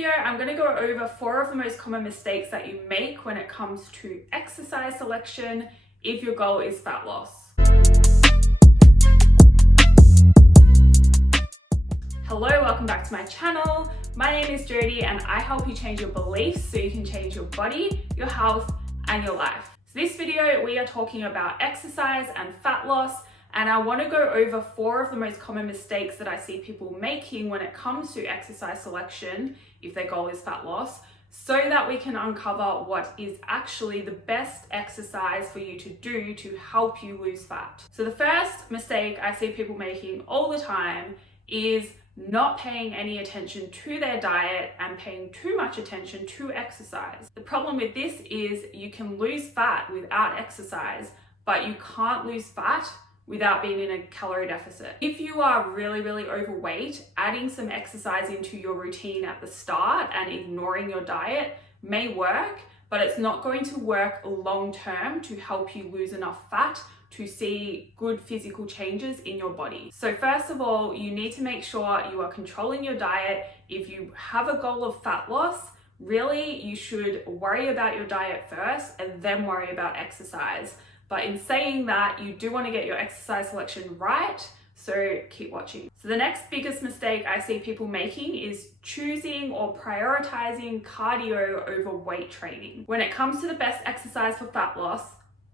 video, I'm going to go over 4 of the most common mistakes that you make when it comes to exercise selection if your goal is fat loss. Hello, welcome back to my channel. My name is Jodie and I help you change your beliefs so you can change your body, your health, and your life. So this video, we are talking about exercise and fat loss, and I want to go over 4 of the most common mistakes that I see people making when it comes to exercise selection if their goal is fat loss, so that we can uncover what is actually the best exercise for you to do to help you lose fat. So the first mistake I see people making all the time is not paying any attention to their diet and paying too much attention to exercise. The problem with this is you can lose fat without exercise, but you can't lose fat without being in a calorie deficit. If you are really overweight, adding some exercise into your routine at the start and ignoring your diet may work, but it's not going to work long term to help you lose enough fat to see good physical changes in your body. So first of all, you need to make sure you are controlling your diet. If you have a goal of fat loss, really you should worry about your diet first and then worry about exercise. But in saying that, you do want to get your exercise selection right, so keep watching. So the next biggest mistake I see people making is choosing or prioritizing cardio over weight training. When it comes to the best exercise for fat loss,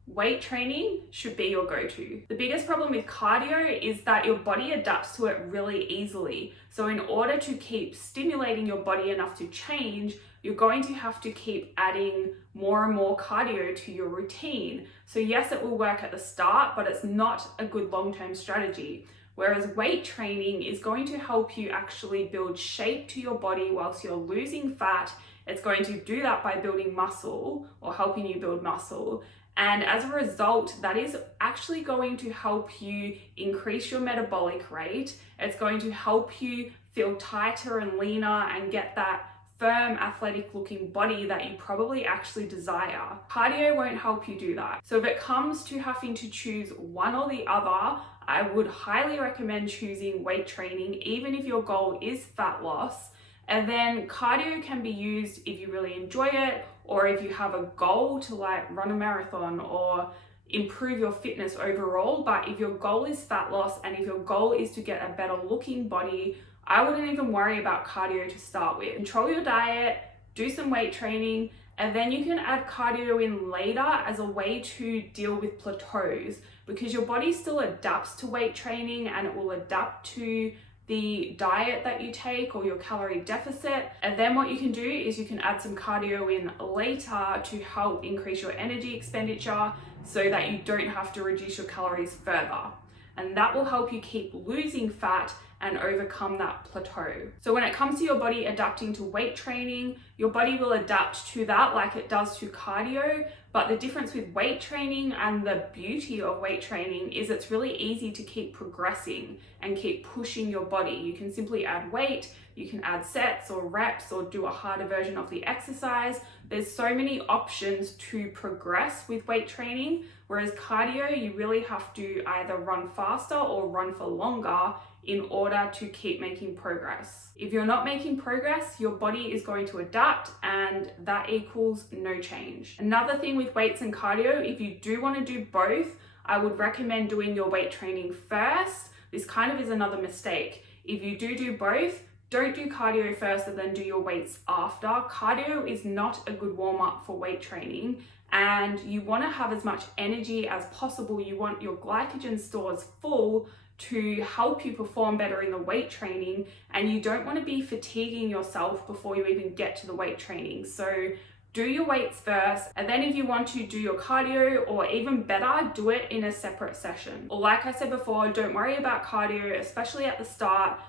weight training should be your go-to. The biggest problem with cardio is that your body adapts to it really easily. So in order to keep stimulating your body enough to change, you're going to have to keep adding more and more cardio to your routine. So yes, it will work at the start, but it's not a good long-term strategy. Whereas weight training is going to help you actually build shape to your body whilst you're losing fat. It's going to do that by building muscle or helping you build muscle. And as a result, that is actually going to help you increase your metabolic rate. It's going to help you feel tighter and leaner and get that firm, athletic looking body that you probably actually desire. Cardio won't help you do that. So if it comes to having to choose one or the other, I would highly recommend choosing weight training, even if your goal is fat loss. And then cardio can be used if you really enjoy it, or if you have a goal to like run a marathon or improve your fitness overall. But if your goal is fat loss and if your goal is to get a better looking body, I wouldn't even worry about cardio to start with. Control your diet, do some weight training, and then you can add cardio in later as a way to deal with plateaus, because your body still adapts to weight training and it will adapt to the diet that you take or your calorie deficit. And then what you can do is you can add some cardio in later to help increase your energy expenditure so that you don't have to reduce your calories further. And that will help you keep losing fat and overcome that plateau. So when it comes to your body adapting to weight training, your body will adapt to that like it does to cardio. But the difference with weight training and the beauty of weight training is it's really easy to keep progressing and keep pushing your body. You can simply add weight, you can add sets or reps or do a harder version of the exercise. There's so many options to progress with weight training, whereas cardio, you really have to either run faster or run for longer in order to keep making progress. If you're not making progress, your body is going to adapt, and that equals no change. Another thing with weights and cardio, if you do want to do both, I would recommend doing your weight training first. This kind of is another mistake. If you do both, don't do cardio first and then do your weights after. Cardio is not a good warm-up for weight training, and you want to have as much energy as possible. You want your glycogen stores full to help you perform better in the weight training, and you don't want to be fatiguing yourself before you even get to the weight training. So do your weights first, and then if you want to do your cardio, or even better, do it in a separate session. Or like I said before, don't worry about cardio, especially at the start.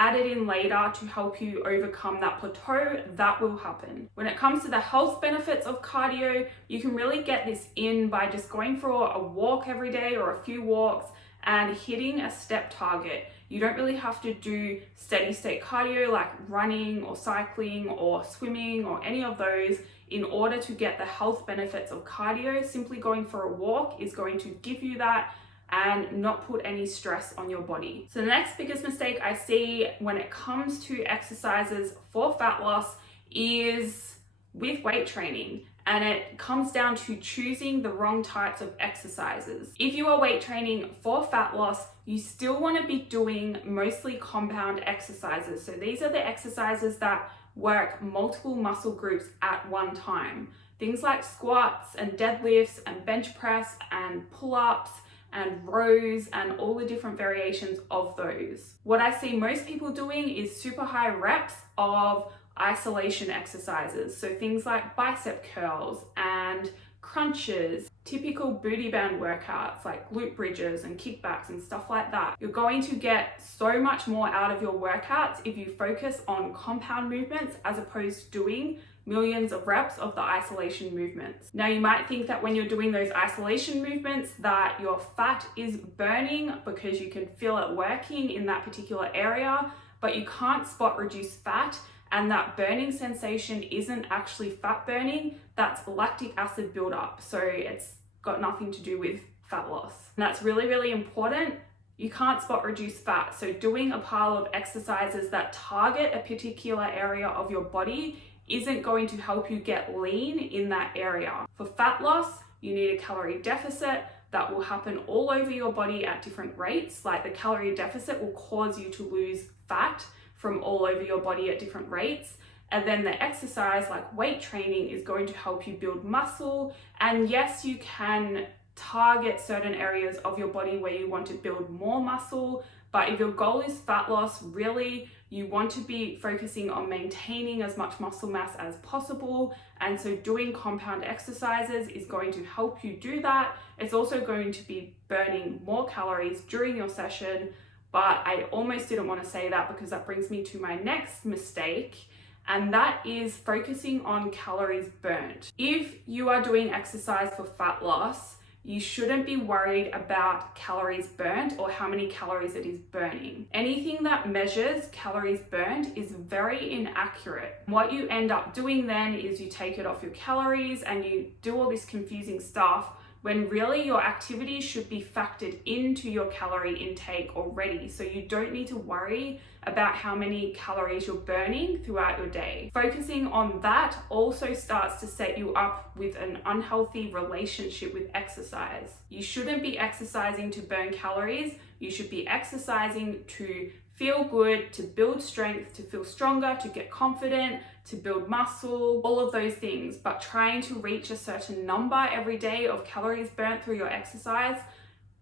Add it in later to help you overcome that plateau. That will happen. When it comes to the health benefits of cardio, you can really get this in by just going for a walk every day or a few walks and hitting a step target. You don't really have to do steady state cardio like running or cycling or swimming or any of those in order to get the health benefits of cardio. Simply going for a walk is going to give you that and not put any stress on your body. So the next biggest mistake I see when it comes to exercises for fat loss is with weight training. And it comes down to choosing the wrong types of exercises. If you are weight training for fat loss, you still want to be doing mostly compound exercises. So these are the exercises that work multiple muscle groups at one time. Things like squats and deadlifts and bench press and pull-ups and rows and all the different variations of those. What I see most people doing is super high reps of isolation exercises. So things like bicep curls and crunches, typical booty band workouts like glute bridges and kickbacks and stuff like that. You're going to get so much more out of your workouts if you focus on compound movements as opposed to doing millions of reps of the isolation movements. Now you might think that when you're doing those isolation movements that your fat is burning because you can feel it working in that particular area, but you can't spot reduce fat. And that burning sensation isn't actually fat burning, that's lactic acid buildup. So it's got nothing to do with fat loss. And that's really, really important. You can't spot reduce fat. So doing a pile of exercises that target a particular area of your body isn't going to help you get lean in that area. For fat loss, you need a calorie deficit that will happen all over your body at different rates. Like the calorie deficit will cause you to lose fat from all over your body at different rates. And then the exercise like weight training is going to help you build muscle. And yes, you can target certain areas of your body where you want to build more muscle. But if your goal is fat loss, really, you want to be focusing on maintaining as much muscle mass as possible. And so doing compound exercises is going to help you do that. It's also going to be burning more calories during your session. But I almost didn't want to say that because that brings me to my next mistake, and that is focusing on calories burnt. If you are doing exercise for fat loss, you shouldn't be worried about calories burnt or how many calories it is burning. Anything that measures calories burnt is very inaccurate. What you end up doing then is you take it off your calories and you do all this confusing stuff when really your activity should be factored into your calorie intake already. So you don't need to worry about how many calories you're burning throughout your day. Focusing on that also starts to set you up with an unhealthy relationship with exercise. You shouldn't be exercising to burn calories. You should be exercising to feel good, to build strength, to feel stronger, to get confident, to build muscle, all of those things. But trying to reach a certain number every day of calories burnt through your exercise,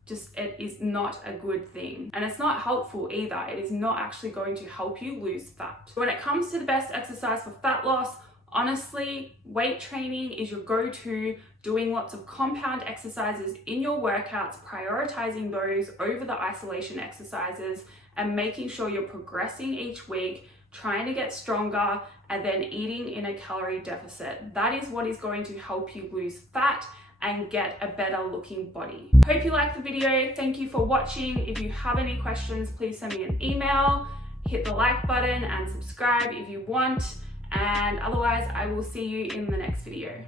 it is not a good thing. And it's not helpful either. It is not actually going to help you lose fat. When it comes to the best exercise for fat loss, honestly, weight training is your go-to. Doing lots of compound exercises in your workouts, prioritizing those over the isolation exercises, and making sure you're progressing each week, trying to get stronger, and then eating in a calorie deficit. That is what is going to help you lose fat and get a better looking body. Hope you liked the video. Thank you for watching. If you have any questions, please send me an email, hit the like button and subscribe if you want. And otherwise, I will see you in the next video.